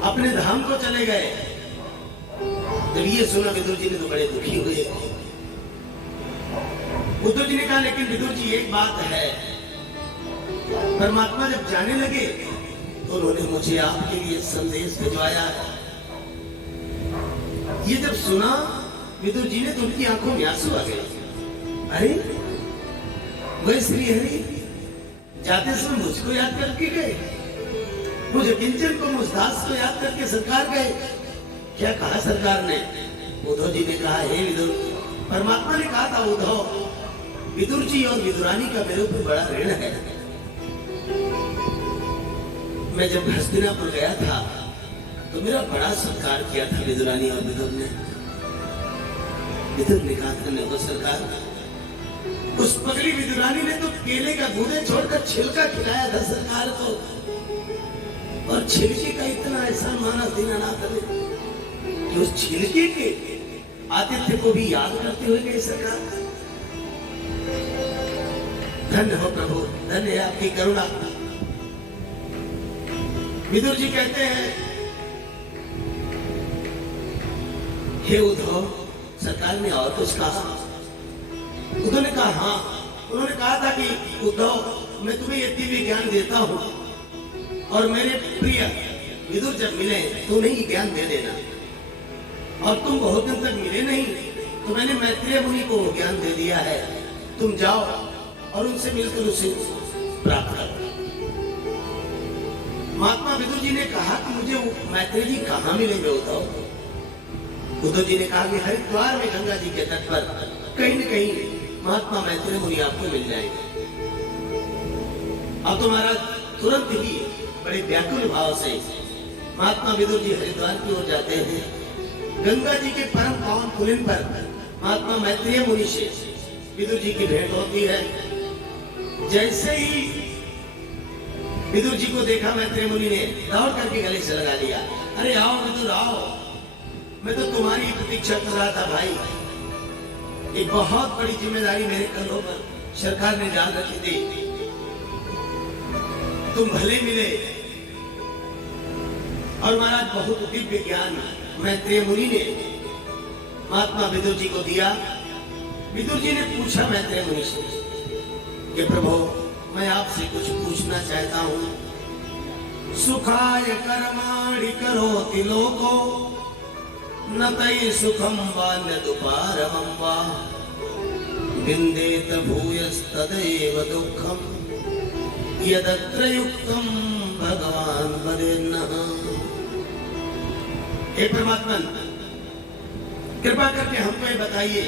अपने धाम को चले गए। जब ये सुना विदुर जी ने तो बड़े दुखी हुए। उद्धव जी ने कहा, लेकिन विदुर जी एक बात है, परमात्मा जब जाने लगे तो उन्होंने मुझे आपके लिए संदेश भिजवाया। ये जब सुना विदुर जी ने तो उनकी आंखों में आंसू आ गए। अरे वह श्री हरि जाते समय मुझको याद करके गए, मुझे किंचन को, मुझ दास को याद करके सरकार गए। क्या कहा सरकार ने? उद्धव जी ने कहा, हे विदुर, परमात्मा ने कहा था उद्धव, विदुर जी और विदुरानी का मेरे ऊपर बड़ा ऋण है। मैं जब हस्तिनापुर गया था तो मेरा बड़ा सत्कार किया था विदुरानी और विदुर ने। विदुर ने कहा, धन्य हो सरकार, उस पगली विदुरानी ने तो केले का गूदे छोड़कर छिलका खिलाया था सरकार को, और छिलके का इतना ऐसा माना दीनानाथ ने कि उस छिलके के आतिथ्य को भी याद करते हुए गए सरकार। धन्य हो प्रभु, धन्य है आपकी करुणा। विदुर जी कहते हैं, हे उद्धव, सरकार ने और कुछ कहा? उद्धव ने कहा, हाँ, उन्होंने कहा था कि उद्धव, मैं तुम्हें ये दिव्य ज्ञान देता हूं और मेरे प्रिय विदुर जब मिले तो उन्हें ये ज्ञान दे देना, और तुम बहुत दिन तक मिले नहीं तो मैंने मैत्रेय मुनि को वो ज्ञान दे दिया है। तुम जाओ और उनसे मिलकर उसे प्राप्त करो। महात्मा विदुर जी ने कहा कि मुझे मैत्रेय जी कहाँ मिलेंगे उद्धव? उद्धव जी ने कहा कि हरिद्वार में गंगा जी के तट पर कहीं न कहीं महात्मा मैत्रेय मुनि आपको मिल जाएंगे। अब तो महाराज तुरंत ही बड़े व्याकुल भाव से महात्मा विदुर जी हरिद्वार की ओर जाते हैं। गंगा जी के परम पावन पुलिन पर महात्मा मैत्रेय मुनि से विदुर जी की भेंट होती है। जैसे ही विदुर जी को देखा मैत्रेय मुनि ने दौड़ करके गले से लगा लिया, अरे आओ विदुर आओ, मैं तो तुम्हारी प्रतीक्षा कर रहा था भाई। एक बहुत बड़ी जिम्मेदारी मेरे कंधों पर सरकार ने डाल रखी थी, तुम भले मिले। और महाराज बहुत दिव्य ज्ञान मैत्रेय मुनि ने महात्मा विदुर जी को दिया। विदुर जी ने पूछा मैत्रेय मुनि से कि प्रभु मैं आपसे कुछ पूछना चाहता हूं। सुखाय कर्माणि करोति लोको न तै सुखम वा न दुपारमं वा विन्देत भूयस्तदैव दुःखम यदत्र युक्तम भगवान वदेन्नः। हे परमात्मा, कृपा करके हमको ये बताइए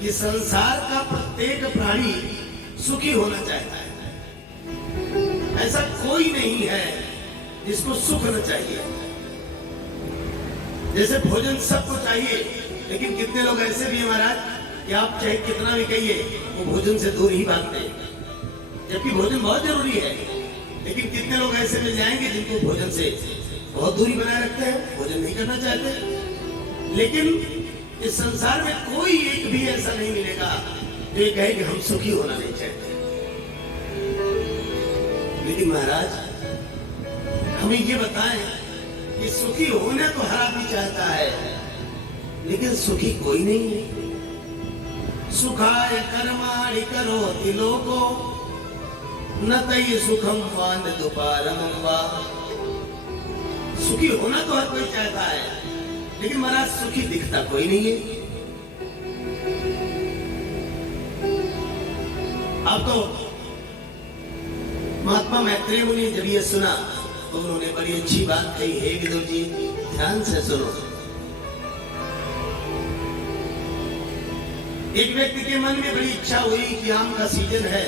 कि संसार का प्रत्येक प्राणी सुखी होना चाहता है। ऐसा कोई नहीं है जिसको सुख न चाहिए। जैसे भोजन सबको चाहिए, लेकिन कितने लोग ऐसे भी हैं महाराज कि आप चाहे कितना भी कहिए वो भोजन से दूर ही भागते हैं, जबकि भोजन बहुत जरूरी है। लेकिन कितने लोग ऐसे मिल जाएंगे जिनको भोजन से बहुत दूरी बनाए रखते हैं, भोजन नहीं करना चाहते। लेकिन इस संसार में कोई एक भी ऐसा नहीं मिलेगा जो ये कहे कि हम सुखी होना नहीं चाहते। लेकिन महाराज हमें ये बताएं कि सुखी होने तो हर आदमी चाहता है, लेकिन सुखी कोई नहीं है। सुखाय कर्माणि करोति लोको न तै सुखम वा न दुपारमं वा। सुखी होना तो हर कोई चाहता है, लेकिन महाराज सुखी दिखता कोई नहीं है। अब तो महात्मा मैत्रेय मुनि जब ये सुना तो उन्होंने बड़ी अच्छी बात कही। हे विदुर जी ध्यान से सुनो। एक व्यक्ति के मन में बड़ी इच्छा हुई कि आम का सीजन है,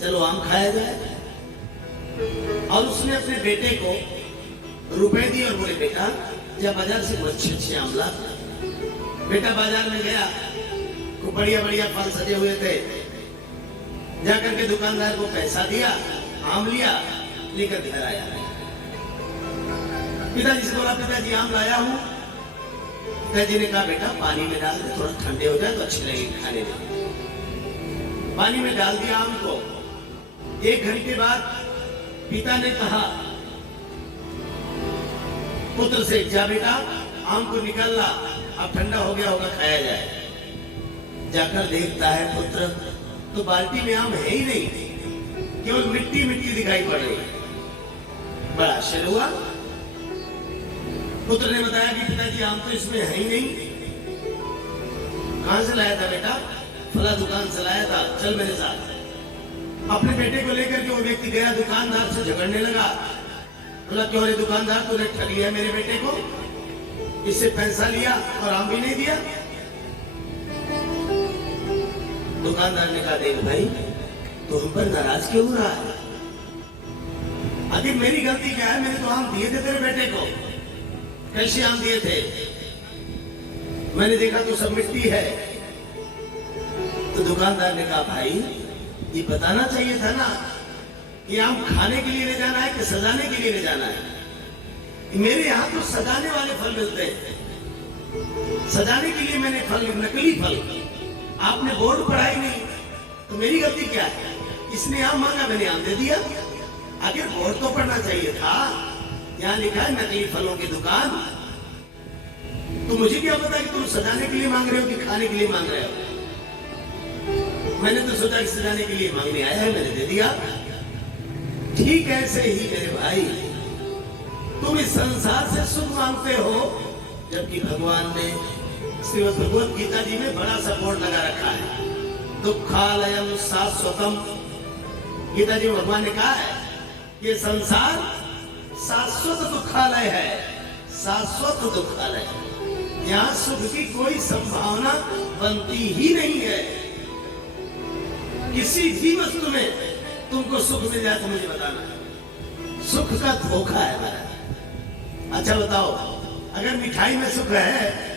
चलो आम खाया जाए। और उसने अपने बेटे को रुपए दिए और बोले बेटा जा बाजार से अच्छे अच्छे आम ला। बेटा बाजार में गया, खूब बढ़िया बढ़िया फल सजे हुए थे। जाकर के दुकानदार को पैसा दिया, आम लिया, लेकर घर आया। पिताजी से बोला पिताजी आम लाया हूं। पिताजी ने कहा बेटा पानी में डाल दे, थोड़ा ठंडे हो जाए तो अच्छे लगेंगे खाने में। पानी में डाल दिया आम को। 1 घंटे बाद पिता ने कहा पुत्र से जा बेटा आम को निकाल ला, अब ठंडा हो गया होगा खाया जाए। जाकर देखता है पुत्र तो बाल्टी में आम है ही नहीं, केवल मिट्टी मिट्टी दिखाई पड़ रही है। बड़ा आश्चर्य हुआ। पुत्र ने बताया कि पिताजी आम तो इसमें है ही नहीं। कहां से लाया था बेटा? फला दुकान से लाया था, चल मेरे साथ। अपने बेटे को लेकर के वो व्यक्ति गया, दुकानदार से झगड़ने लगा। बोला क्यों रे दुकानदार, तूने ठग लिया मेरे बेटे को, इससे पैसा लिया और आम भी नहीं दिया। दुकानदार ने कहा देख भाई तो हम पर नाराज क्यों हो रहा है? आखिर मेरी गलती क्या है? मैंने तो आम दिए थे तेरे बेटे को। कैसे आम दिए थे? मैंने देखा तो सब मिट्टी है। तो दुकानदार ने कहा भाई ये बताना चाहिए था ना कि आम खाने के लिए ले जाना है कि सजाने के लिए ले जाना है। मेरे यहाँ तो सजाने वाले फल मिलते हैं, सजाने के लिए मैंने फल, नकली फल। आपने बोर्ड पढ़ाई नहीं तो मेरी गलती क्या है? इसने आम मांगा, मैंने आम दे दिया। आखिर बोर्ड तो पढ़ना चाहिए था, यहाँ लिखा है नकली फलों की दुकान। तो मुझे क्या पता कि तुम सजाने के लिए मांग रहे हो कि खाने के लिए मांग रहे हो? मैंने तो सोचा कि सजाने के लिए मांगने आया है, मैंने दे दिया। ठीक ऐसे ही मेरे भाई तुम इस संसार से सुख मांगते हो, जबकि भगवान ने श्रीमद् भगवत गीता जी में बड़ा सा बोर्ड लगा रखा है, दुखालयम शाश्वतम। गीता जी में भगवान ने कहा है ये संसार शाश्वत दुखालय है, शाश्वत दुखालय। यहाँ सुख की कोई संभावना बनती ही नहीं है। किसी भी वस्तु में तुमको सुख मिल जाए तो मुझे बताना। सुख का धोखा है हमारा। अच्छा बताओ, अगर मिठाई में सुख है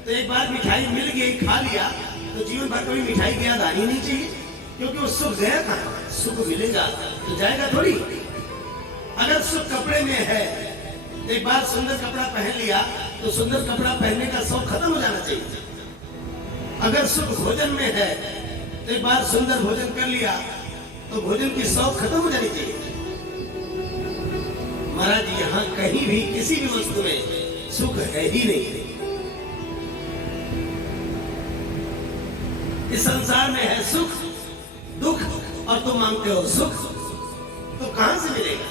तो एक बार मिठाई मिल गई, खा लिया, तो जीवन भर कभी मिठाई की याद आनी नहीं चाहिए, क्योंकि वो सुख गया कहाँ। सुख मिलेगा तो जाएगा थोड़ी। अगर सुख कपड़े में है, एक बार सुंदर कपड़ा पहन लिया तो सुंदर कपड़ा पहनने का शौक खत्म हो जाना चाहिए। अगर सुख भोजन में है, तो एक बार सुंदर भोजन कर लिया तो भोजन की शौक खत्म हो जानी चाहिए। महाराज, यहाँ कहीं भी किसी भी वस्तु में सुख है ही नहीं। इस संसार में है सुख दुख, और तुम मांगते हो सुख, तो कहां से मिलेगा?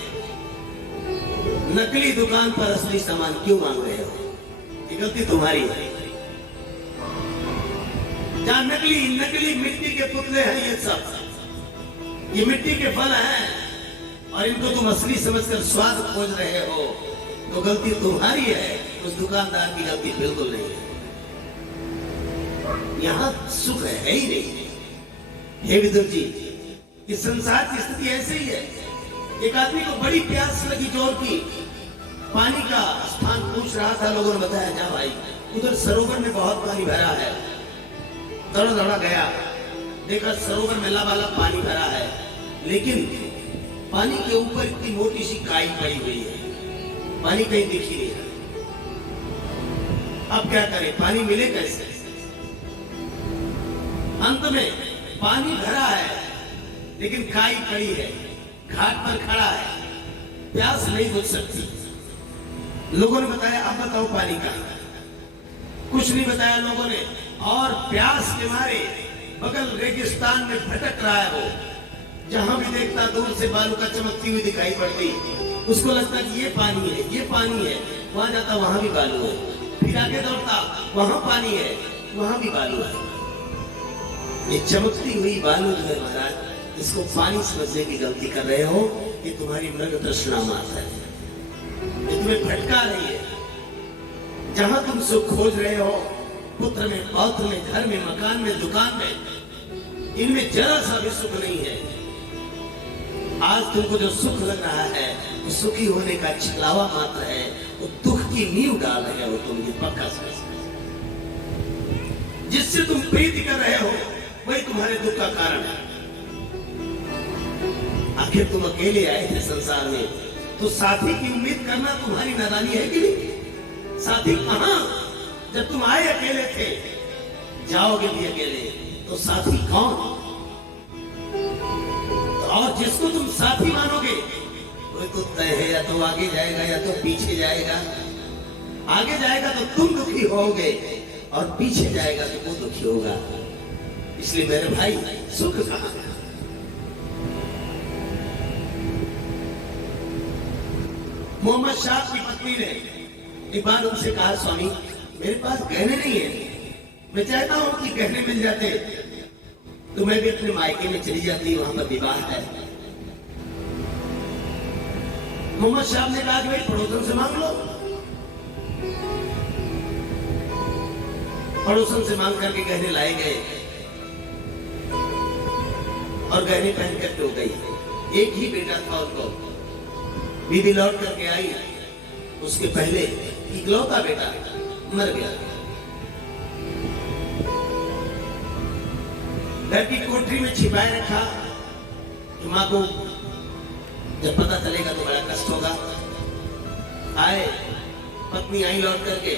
नकली दुकान पर असली सामान क्यों मांग रहे हो? ये गलती तुम्हारी है। जहां नकली नकली मिट्टी के पुतले हैं, ये सब ये मिट्टी के फल हैं, और इनको तुम असली समझकर स्वाद खोज रहे हो, तो गलती तुम्हारी है, उस दुकानदार की गलती बिल्कुल नहीं है। यहां सुख है ही नहीं। हे विदुर जी, इस संसार की स्थिति ऐसे ही है। एक आदमी को बड़ी प्यास लगी जोर की, पानी का स्थान पूछ रहा था। लोगों ने बताया, जा भाई, उधर सरोवर में बहुत पानी भरा है। दौड़ा दौड़ा गया, देखा सरोवर में लबालब पानी भरा है, लेकिन पानी के ऊपर इतनी मोटी सी काई पड़ी हुई है, पानी कहीं दिख ही नहीं रहा। अब क्या करें, पानी मिले कैसे? अंत में पानी भरा है, लेकिन काई पड़ी है, घाट पर खड़ा है, प्यास नहीं बुझ सकती। लोगों ने बताया, अब बताओ पानी का। कुछ नहीं बताया लोगों ने, और प्यास के मारे बगल रेगिस्तान में भटक रहा है वो। जहां भी देखता दूर से बालू का चमकती हुई दिखाई पड़ती, उसको लगता कि ये पानी है, ये पानी है। वहां जाता, वहां भी बालू है। फिर आगे दौड़ता, वहां पानी है, वहां भी बालू है। ये चमकती हुई बालू जो है महाराज, इसको पानी समझने की गलती कर रहे हो। ये तुम्हारी मृग तृष्णा मात्र है, ये तुम्हें भटका रही है। जहां तुम सुख खोज रहे हो, पुत्र में, पौत्र में, घर में, मकान में, दुकान में, इनमें जरा सा भी सुख नहीं है। आज तुमको जो सुख लग रहा है, वो सुखी होने का छलावा मात्र है। वो दुख की नींव डाल रहे हो तुम, ये पक्का समझ। जिससे तुम प्रीति कर रहे हो, वही तुम्हारे दुख का कारण है। आखिर तुम अकेले आए थे संसार में, तो साथी की उम्मीद करना तुम्हारी नादानी है कि नहीं? साथी कहां? जब तुम आए अकेले थे, जाओगे भी अकेले, तो साथी कौन? और जिसको तुम साथी मानोगे, वो तो तय है, या तो आगे जाएगा या तो पीछे जाएगा। आगे जाएगा तो तुम दुखी होगे, और पीछे जाएगा तो वो दुखी होगा। इसलिए मेरे भाई, सुख कहां है? मोहम्मद शाह की पत्नी ने एक बार उनसे कहा, स्वामी मेरे पास गहने नहीं है, मैं चाहता हूं कि गहने मिल जाते तो मैं भी अपने मायके में चली जाती, वहां पर विवाह है। मोहम्मद शाह ने कहा कि भाई पड़ोसन से मांग लो। पड़ोसन से मांग करके गहने लाए गए, और गहने पहन करके हो गई। एक ही बेटा था उनको। बीबी लौट करके आई, उसके पहले इकलौता बेटा मर गया। घर की कोठरी में छिपाए रखा कि मां को जब पता चलेगा तो बड़ा कष्ट होगा। आए, पत्नी आई लौट करके।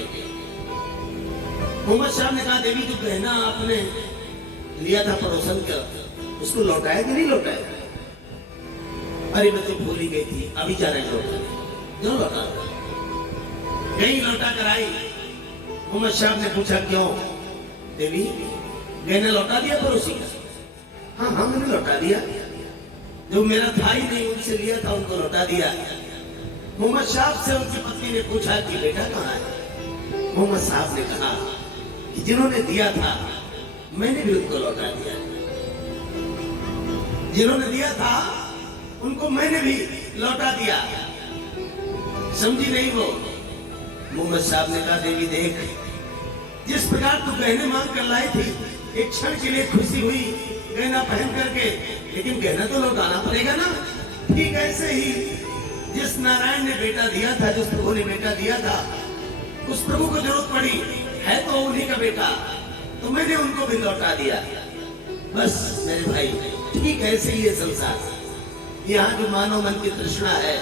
मोहम्मद शाह ने कहा, देवी जो गहना आपने लिया था पड़ोसन का, उसको लौटाया कि नहीं लौटाया? अरे मैं तो भूल ही गई थी, अभी जा रहे लौटा। क्यों लौटा? गई, लौटा कर आई। मोहम्मद शाह ने पूछा, क्यों देवी, गहना लौटा दिया पड़ोसी का? हाँ हाँ, मैंने लौटा दिया। जो मेरा था ही नहीं, उनसे लिया था, उनको लौटा दिया। मोहम्मद साहब से उनकी पत्नी ने पूछा कि बेटा कहाँ है? मोहम्मद साहब ने कहा कि जिन्होंने दिया था मैंने भी उनको लौटा दिया। जिन्होंने दिया था उनको मैंने भी लौटा दिया। समझी नहीं वो? मोहम्मद साहब ने कहा, देवी देख, जिस प्रकार तू गहने मांग कर लाई थी, एक क्षण के लिए खुशी हुई, गहना पहन करके, लेकिन गहना तो लौटाना पड़ेगा ना। ठीक ऐसे ही जिस नारायण ने बेटा दिया था, जिस प्रभु ने बेटा दिया था, उस प्रभु को जरूरत पड़ी, है तो उन्हीं का बेटा, तो मैंने उनको भी लौटा दिया। बस मेरे भाई, ठीक ऐसे ही ये संसार, यहाँ जो मानव मन की तृष्णा है,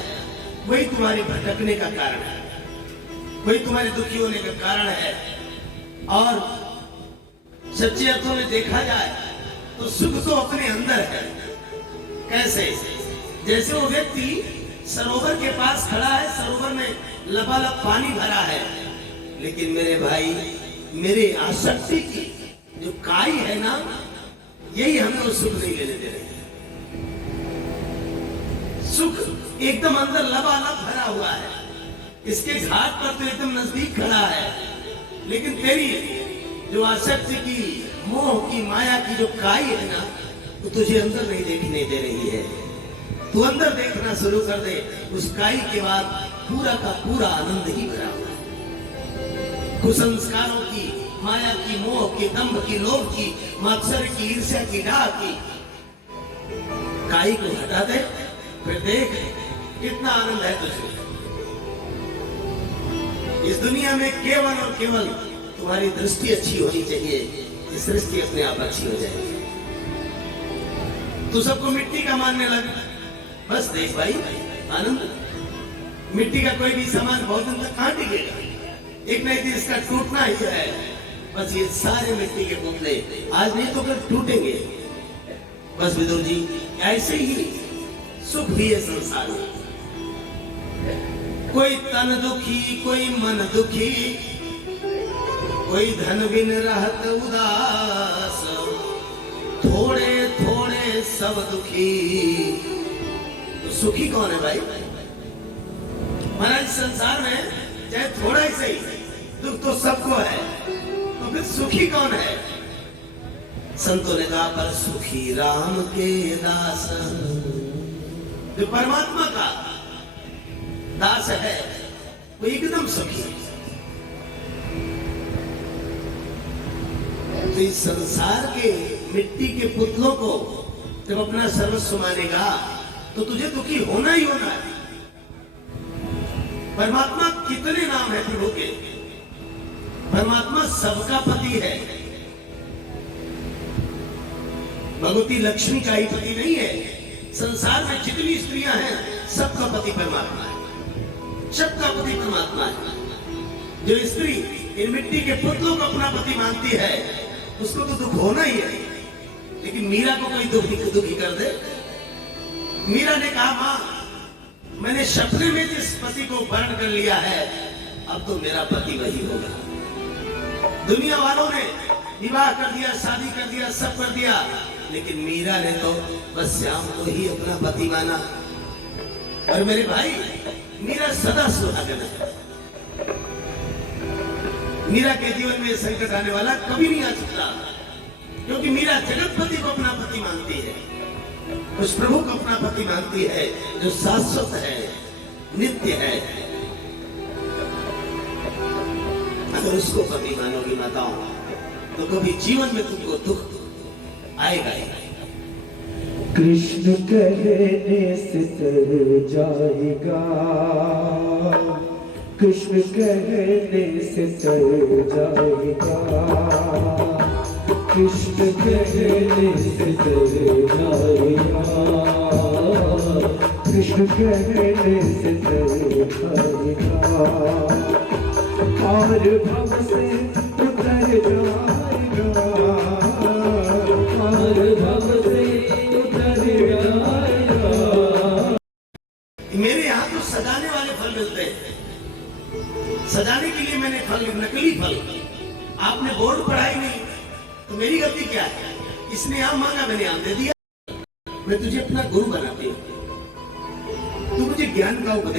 वही तुम्हारे भटकने का कारण है, वही तुम्हारे दुखी होने का कारण है। और सच्चे अर्थों में देखा जाए तो सुख तो अपने अंदर है। कैसे? जैसे वो व्यक्ति सरोवर के पास खड़ा है, सरोवर में लबालब पानी भरा है, लेकिन मेरे भाई, मेरे आसक्ति की जो काई है ना, यही हमें वो सुख नहीं लेने दे रही है। सुख एकदम अंदर लबालब भरा हुआ है, इसके घाट पर तो एकदम नजदीक खड़ा है, लेकिन तेरी जो आसक्ति की, मोह की, माया की जो काई है ना, वो तुझे अंदर नहीं देखने दे रही है। तू अंदर देखना शुरू कर दे, उस काई के बाद पूरा का पूरा आनंद ही भरा हुआ है। कुसंस्कारों की, माया की, मोह की, दंभ की, लोभ की, मात्सर्य की, ईर्ष्या की, डाह की काई को हटा दे, फिर देख कितना आनंद है तुझे। इस दुनिया में केवल और केवल तुम्हारी दृष्टि अच्छी होनी चाहिए, इस दृष्टि अपने आप अच्छी हो जाएगी। तू सबको मिट्टी का मानने लगा, बस देख भाई, आनंद। मिट्टी का कोई भी सामान बहुत दिन तक कहां टिकेगा, एक नहीं दिन इसका टूटना ही है। बस ये सारे मिट्टी के पुतले आज नहीं तो कल टूटेंगे। बस विदुर जी, ऐसे ही सुख भी है संसार में। कोई तन दुखी, कोई मन दुखी, कोई धन बिन रहत उदास, थोड़े थोड़े सब दुखी। तो सुखी कौन है भाई? महाराज, संसार में चाहे थोड़ा ही सही, दुख तो सबको है, तो फिर सुखी कौन है? संतों ने कहा, पर सुखी राम के दास। जो परमात्मा का दास है, वो एकदम सुखी। तो इस संसार के मिट्टी के पुतलों को जब अपना सर्वस्व मानेगा, तो तुझे दुखी होना ही होना है। परमात्मा कितने नाम है प्रभु के? परमात्मा सबका पति है। भगवती लक्ष्मी का ही पति नहीं है। संसार में जितनी स्त्रियां हैं, सबका पति परमात्मा है, सबका पति परमात्मा है। जो स्त्री इन मिट्टी के पुतलों को अपना पति मानती है, उसको तो दुख होना ही है। लेकिन मीरा को कोई दुखी कर दे? मीरा ने कहा, मां, मैंने सपने में जिस पति को वर्ण कर लिया है, अब तो मेरा पति वही होगा। दुनिया वालों ने विवाह कर दिया, शादी कर दिया, सब कर दिया, लेकिन मीरा ने तो बस श्याम को ही अपना पति माना। और मेरे भाई, मीरा सदा सुहागन है। मीरा के जीवन में संकट आने वाला कभी नहीं आ सकता, क्योंकि मीरा जगतपति को अपना पति मानती है, उस प्रभु को अपना पति मानती है जो शाश्वत है, नित्य है। अगर उसको पति मानोगी माताओं, तो कभी जीवन में तुमको दुख आएगा ही। कृष्ण कहने से तर जाएगा, कृष्ण कहने से तर जाएगा, कृष्ण कहने से तर जाएगा, कृष्ण कहने से तर जाएगा, और भव से उतर जाएगा, और भव से उतर जाएगा। मेरे यहाँ तो सजाने वाले फल मिलते हैं। सजाने के लिए मैंने फल, नकली फल, आपने बोर्ड पढ़ाई नहीं, तो मेरी गलती क्या है? इसने आम मांगा, मैंने आम दे दिया। मैं तुझे अपना गुरु बनाती हूँ, तू मुझे ज्ञान का उपदेश